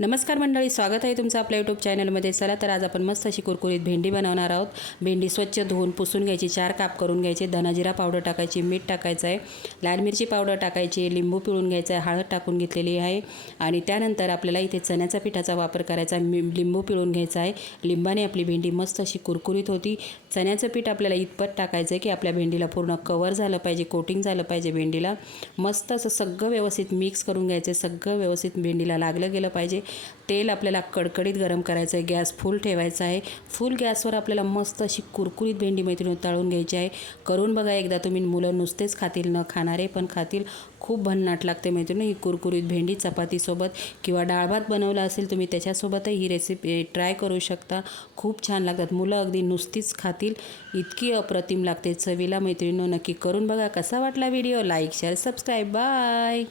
नमस्कार मंडळी, स्वागत आहे तुमचं आपल्या यूट्यूब चॅनलमध्ये। चला तर आज आपण मस्त अशी कुरकुरीत भेंडी बनवणार आहोत। भेंडी स्वच्छ धुवून पुसून घ्यायची, 4 काप करून घ्यायचे, धना जिरा पावडर टाकायची, मीठ टाकायचं आहे, लाल मिरची पावडर टाकायची, लिंबू पिळून घ्यायचं आहे, हळद टाकून घेतलेली आहे आणि त्यानंतर आपल्याला इथे चण्याच्या पिठाचा वापर करायचा, लिंबू पिळून घ्यायचा आहे। लिंबाने आपली भेंडी मस्त अशी कुरकुरीत होती। चण्याचं पीठ आपल्याला इतपत टाकायचं आहे की आपल्या भेंडीला पूर्ण कवर झालं पाहिजे, कोटिंग झालं पाहिजे भेंडीला। मस्त असं सगळं व्यवस्थित मिक्स करून घ्यायचं, सगळं व्यवस्थित भेंडीला लागलं गेलं पाहिजे। तेल आपल्याला कडकडीत गरम करायचं आहे, गॅस फुल ठेवायचा आहे। फुल गॅसवर आपल्याला मस्त अशी कुरकुरीत भेंडी मैत्रिणी तळून घ्यायची आहे। करून बघा एकदा तुम्ही, मुलं नुसतेच खातील, न खाणारे पण खातील। खूप भन्नाट लागते मैत्रिणी ही कुरकुरीत भेंडी। चपातीसोबत किंवा डाळ भात बनवला असेल तुम्ही त्याच्यासोबतही ही रेसिपी ट्राय करू शकता। खूप छान लागतात, मुलं अगदी नुसतीच खातील, इतकी अप्रतिम लागते चवीला मैत्रिणींनो। नक्की करून बघा। कसा वाटला video? Like share subscribe. Bye.